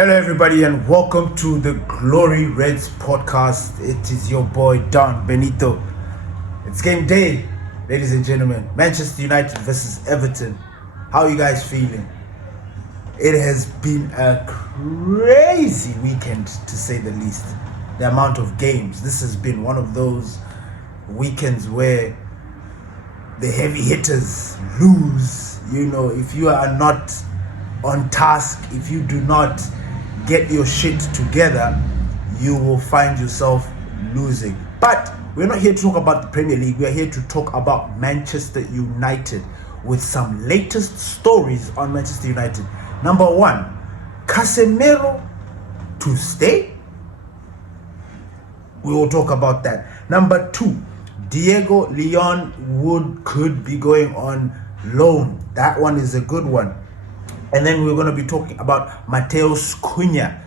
Hello, everybody, and welcome to the Glory Reds podcast. It is your boy Don Benito. It's game day, ladies and gentlemen. Manchester United versus Everton. How are you guys feeling? It has been a crazy weekend, to say the least. The amount of games. This has been one of those weekends where the heavy hitters lose. You know, if you are not on task, if you do not get your shit together, you will find yourself losing. But we're not here to talk about the Premier League. We're here to talk about Manchester United with some latest stories on Manchester United. Number one, Casemiro to stay. We will talk about that. Number two, Diego Leon could be going on loan. That one is a good one. And then we're going to be talking about Matheus Cunha.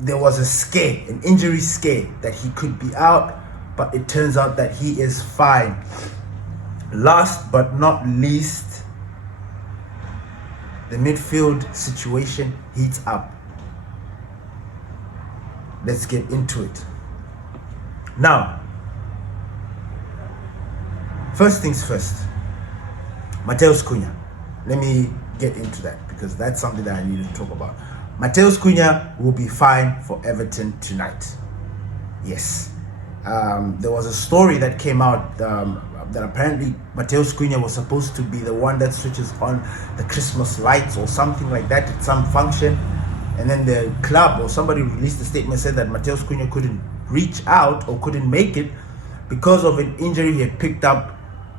There was a scare, an injury scare, that he could be out, but it turns out that he is fine. Last but not least, the midfield situation heats up. Let's get into it. Now, first things first, Matheus Cunha. Let me get into that because that's something that I need to talk about. Matheus Cunha will be fine for Everton tonight. Yes. There was a story that came out that apparently Matheus Cunha was supposed to be the one that switches on the Christmas lights or something like that at some function. And then the club or somebody released a statement said that Matheus Cunha couldn't reach out or couldn't make it because of an injury he had picked up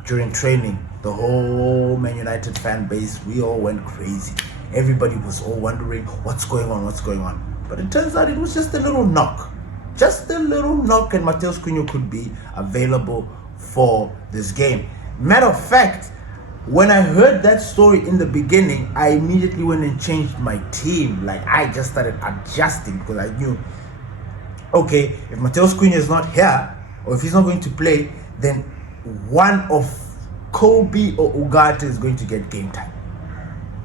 during training. The whole Man United fan base, we all went crazy. Everybody was all wondering what's going on. But it turns out it was just a little knock. And Matheus Cunha could be available for this game. Matter of fact, when I heard that story in the beginning, I immediately went and changed my team. Like, I just started adjusting because I knew, okay, if Matheus Cunha is not here, or if he's not going to play, then one of Kobe or Ugarte is going to get game time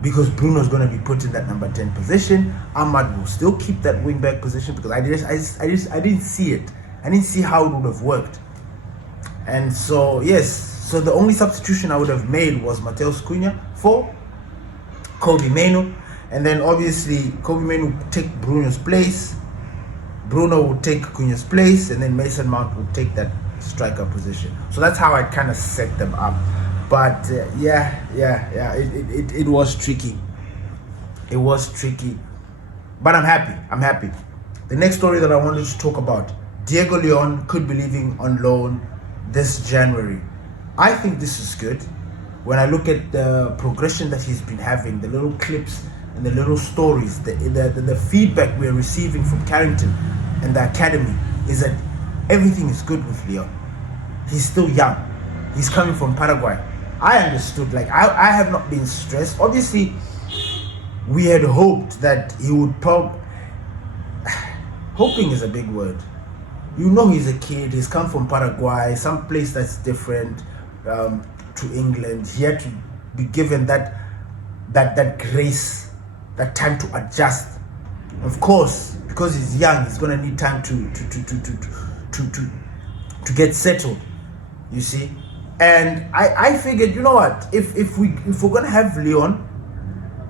because Bruno's going to be put in that number 10 position. Ahmad will still keep that wing back position because I didn't see it. I didn't see how it would have worked. And so, yes, so the only substitution I would have made was Matheus Cunha for Kobe Mainoo. And then obviously Kobe Mainoo would take Bruno's place. Bruno would take Cunha's place, and then Mason Mount would take that striker position. So that's how I kind of set them up. But it was tricky. It was tricky. But I'm happy. The next story that I wanted to talk about, Diego Leon could be leaving on loan this January. I think this is good. When I look at the progression that he's been having, the little clips and the little stories, the feedback we're receiving from Carrington and the academy is that everything is good with Leon. He's still young. He's coming from Paraguay. I understood. Like, I have not been stressed. Obviously, we had hoped that he would hoping is a big word. You know, he's a kid. He's come from Paraguay, some place that's different to England. He had to be given that grace, that time to adjust. Of course, because he's young, he's gonna need time to get settled. You see, and I figured, you know what, if we're gonna have Leon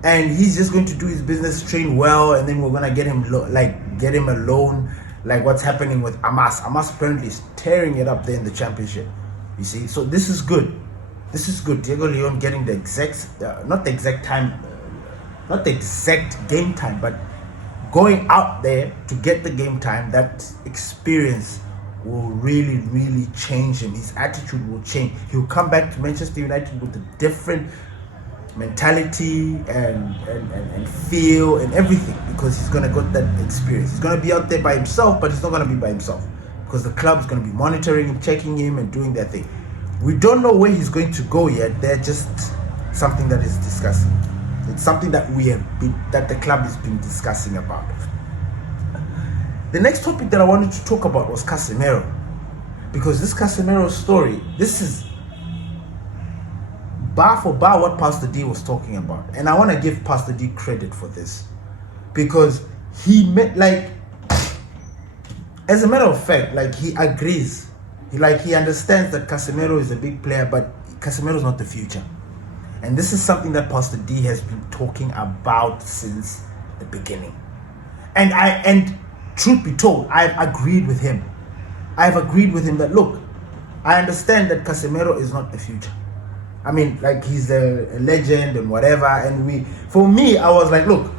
and he's just going to do his business, train well, and then we're gonna get him a loan, like what's happening with Amas apparently is tearing it up there in the championship. You see, so this is good. Diego Leon getting the exact not the exact game time, but going out there to get the game time. That experience will really, really change him. His attitude will change. He'll come back to Manchester United with a different mentality and feel and everything because he's going to get that experience. He's going to be out there by himself, but he's not going to be by himself because the club is going to be monitoring him, checking him, and doing their thing. We don't know where he's going to go yet. They're just something that is discussing. It's something that that the club has been discussing about. The next topic that I wanted to talk about was Casemiro, because this Casemiro story, this is bar for bar what Pastor D was talking about. And I want to give Pastor D credit for this, because as a matter of fact, like, he agrees. He understands that Casemiro is a big player, but Casemiro is not the future. And this is something that Pastor D has been talking about since the beginning. And truth be told, I've agreed with him. I've agreed with him that, look, I understand that Casemiro is not the future. I mean, like, he's a legend and whatever. And for me, I was like, look,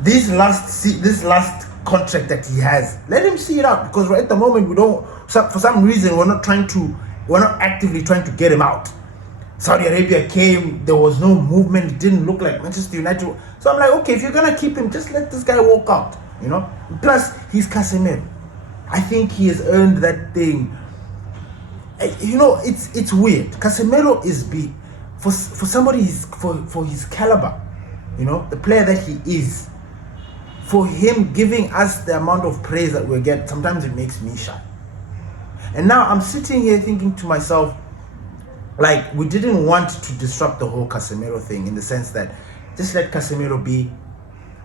this last contract that he has, let him see it out, because right at the moment for some reason we're not actively trying to get him out. Saudi Arabia came, there was no movement, it didn't look like Manchester United. So I'm like, okay, if you're gonna keep him, just let this guy walk out, Plus, he's Casemiro. I think he has earned that thing. It's weird. Casemiro is big for somebody for his caliber, the player that he is. For him giving us the amount of praise that we get, sometimes it makes me shy. And now I'm sitting here thinking to myself, like, we didn't want to disrupt the whole Casemiro thing, in the sense that just let Casemiro be.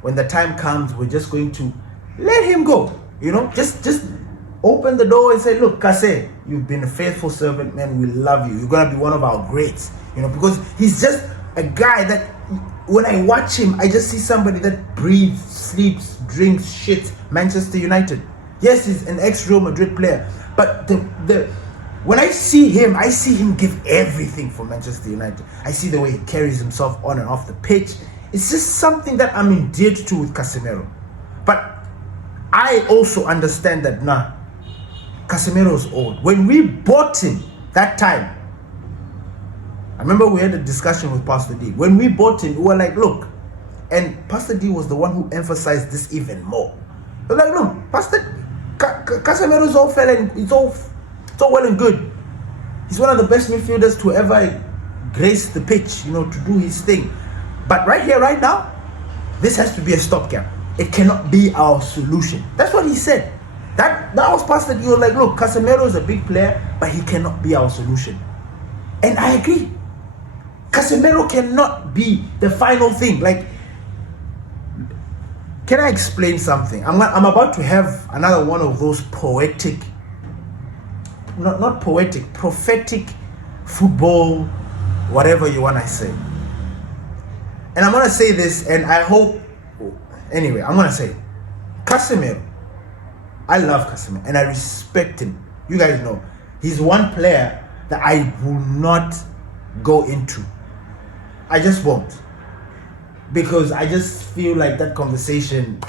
When the time comes, we're just going to let him go. Just open the door and say, look, Case, you've been a faithful servant, man. We love you. You're going to be one of our greats. Because he's just a guy that, when I watch him, I just see somebody that breathes, sleeps, drinks, shit Manchester United. Yes, he's an ex-Real Madrid player, but when I see him give everything for Manchester United. I see the way he carries himself on and off the pitch. It's just something that I'm endeared to with Casemiro. But I also understand that, Casemiro is old. When we bought him that time, I remember we had a discussion with Pastor D. When we bought him, we were like, look, and Pastor D was the one who emphasized this even more. We're like, look, Casemiro is all it's all well and good. He's one of the best midfielders to ever grace the pitch, to do his thing. But right here, right now, this has to be a stopgap. It cannot be our solution. That's what he said. That was Pastor D. He was like, look, Casemiro is a big player, but he cannot be our solution. And I agree. Casemiro cannot be the final thing. Like, can I explain something? I'm about to have another one of those poetic, not poetic, prophetic football, whatever you want to say. And I'm going to say this, and I hope, anyway, I'm going to say, Casemiro, I love Casemiro, and I respect him. You guys know, he's one player that I will not go into. I just won't. Because I just feel like that conversation,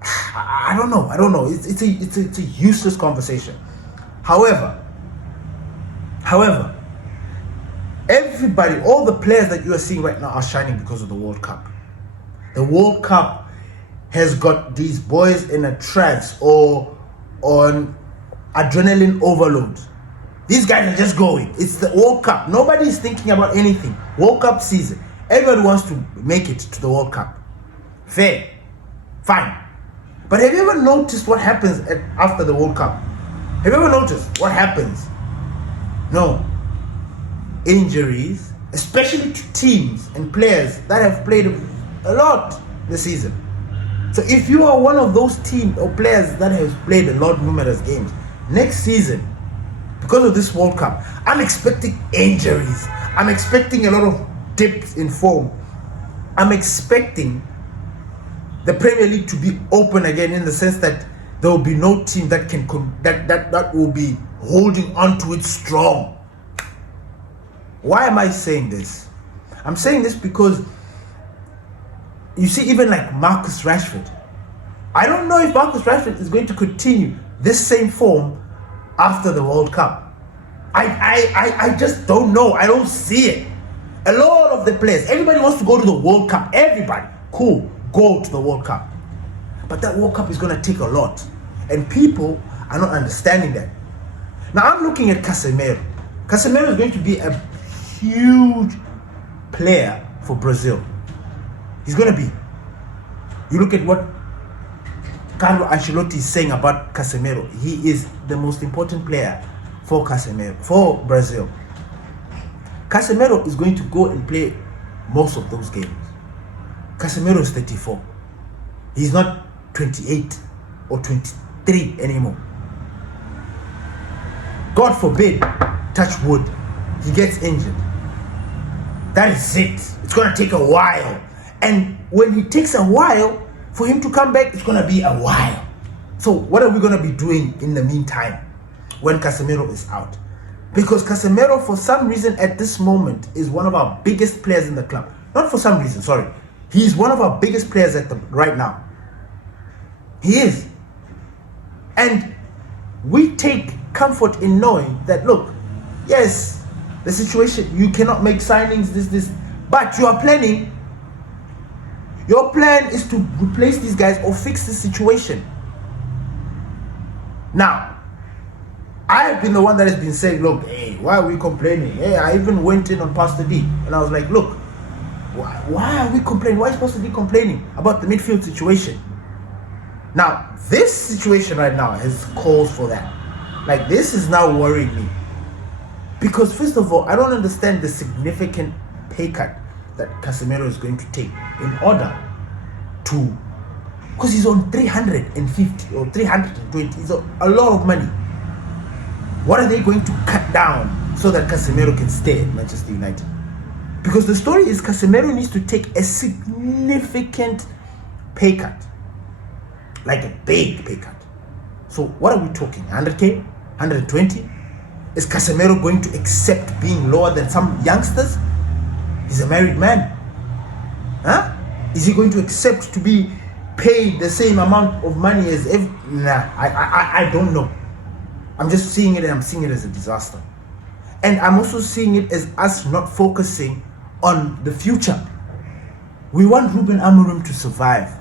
I don't know. It's a useless conversation. However, everybody, all the players that you are seeing right now are shining because of the World Cup. The World Cup has got these boys in a trance or on adrenaline overload. These guys are just going. It's the World Cup. Nobody is thinking about anything. World Cup season. Everybody wants to make it to the World Cup. Fair. Fine. But have you ever noticed what happens after the World Cup? Have you ever noticed what happens? No. Injuries, especially to teams and players that have played a lot this season. So if you are one of those teams or players that has played a lot, numerous games, next season, because of this World Cup, I'm expecting injuries. I'm expecting a lot of dips in form. I'm expecting the Premier League to be open again, in the sense that there will be no team that can that will be holding on to it strong. Why am I saying this? I'm saying this because you see, even like Marcus Rashford, I don't know if Marcus Rashford is going to continue this same form after the World Cup. I just don't know. I don't see it. A lot of the players, everybody wants to go to the World Cup. Everybody, cool, go to the World Cup. But that World Cup is going to take a lot. And people are not understanding that. Now I'm looking at Casemiro. Casemiro is going to be a huge player for Brazil. He's going to be. You look at what Carlo Ancelotti is saying about Casemiro. He is the most important player for Casemiro, for Brazil. Casemiro is going to go and play most of those games. Casemiro is 34. He's not 28 or 23 anymore. God forbid, touch wood, he gets injured. That is it. It's going to take a while. And when he takes a while, for him to come back, it's going to be a while. So what are we going to be doing in the meantime when Casemiro is out? Because Casemiro, for some reason at this moment, is one of our biggest players in the club. Not for some reason, sorry. He's one of our biggest players right now. He is. And we take comfort in knowing that, look, yes, the situation, you cannot make signings, this, but you are planning. Your plan is to replace these guys or fix the situation. Now, I have been the one that has been saying, look, hey, why are we complaining? Hey, I even went in on Pastor D and I was like, look, why are we complaining? Why is Pastor D complaining about the midfield situation? Now, this situation right now has calls for that. Like, this is now worrying me. Because first of all, I don't understand the significant pay cut that Casemiro is going to take in order to, because he's on 350 or 320, it's a lot of money. What are they going to cut down so that Casemiro can stay at Manchester United? Because the story is Casemiro needs to take a significant pay cut, like a big pay cut. So what are we talking? 100k? 120? Is Casemiro going to accept being lower than some youngsters? He's a married man. Huh? Is he going to accept to be paid the same amount of money as Nah, I don't know. I'm just seeing it, and I'm seeing it as a disaster. And I'm also seeing it as us not focusing on the future. We want Ruben Amorim to survive.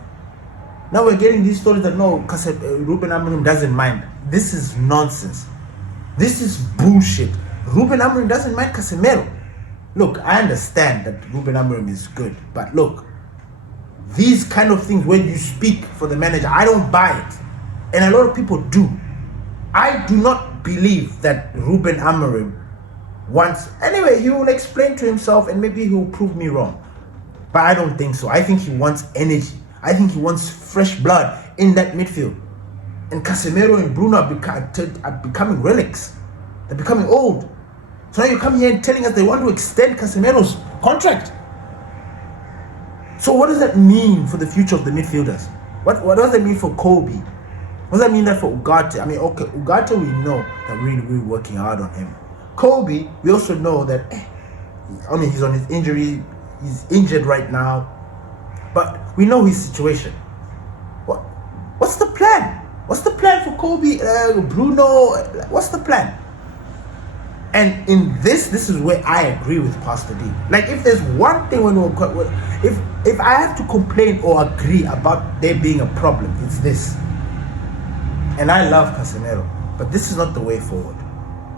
Now we're getting these stories that no, Ruben Amorim doesn't mind. This is nonsense. This is bullshit. Ruben Amorim doesn't mind Casemiro. Look, I understand that Ruben Amorim is good, but look, these kind of things when you speak for the manager, I don't buy it. And a lot of people do. I do not believe that Ruben Amorim wants... Anyway, he will explain to himself and maybe he will prove me wrong. But I don't think so. I think he wants energy. I think he wants fresh blood in that midfield. And Casemiro and Bruno are becoming relics. They're becoming old. So now you come here and telling us they want to extend Casemiro's contract. So what does that mean for the future of the midfielders? What does that mean for Kobe? What does that mean that for Ugarte? I mean, okay, Ugarte, we know that we're working hard on him. Kobe, we also know that, he's on his injury. He's injured right now. But we know his situation. What's the plan? What's the plan for Kobe, Bruno? What's the plan? And in this is where I agree with Pastor D. Like, if there's one thing if I have to complain or agree about there being a problem, it's this. And I love Casemiro, but this is not the way forward.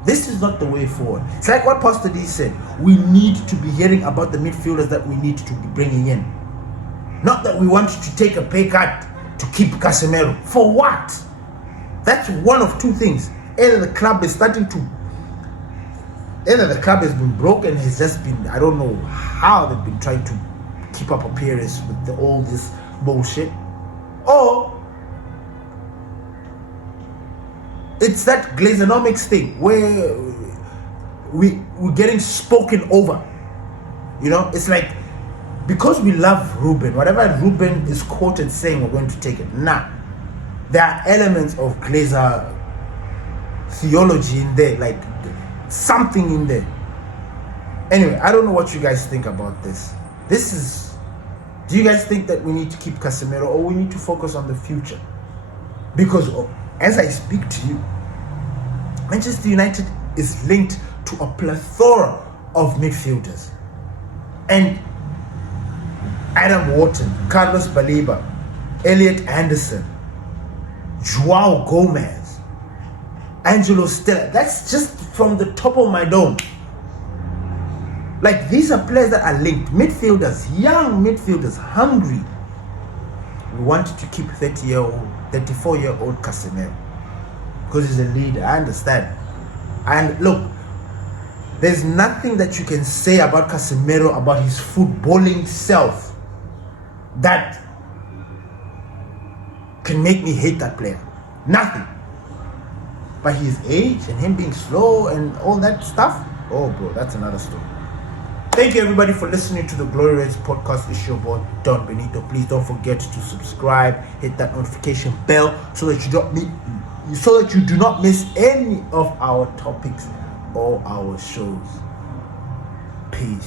This is not the way forward. It's like what Pastor D said. We need to be hearing about the midfielders that we need to be bringing in. Not that we want to take a pay cut to keep Casemiro. For what? That's one of two things. Either the club has been broken, has just been, I don't know how they've been trying to keep up appearance with all this bullshit, or it's that Glazonomics thing where we're getting spoken over. You know, it's like, because we love Ruben, whatever Ruben is quoted saying, we're going to take it. Nah, there are elements of Glazer theology in there, like something in there. Anyway, I don't know what you guys think about this. Do you guys think that we need to keep Casemiro or we need to focus on the future? Because as I speak to you, Manchester United is linked to a plethora of midfielders. And Adam Wharton, Carlos Baleba, Elliot Anderson, Joao Gomez, Angelo Stella. That's just from the top of my dome. Like, these are players that are linked. Midfielders, young midfielders, hungry. We wanted to keep 34-year-old Casemiro because he's a leader. I understand. And look, there's nothing that you can say about Casemiro, about his footballing self, that can make me hate that player. Nothing. But his age and him being slow and all that stuff, oh bro, that's another story. Thank you everybody for listening to the Glory Reds podcast. It's your boy Don Benito. Please don't forget to subscribe, hit that notification bell so that you do not miss any of our topics or our shows. Peace.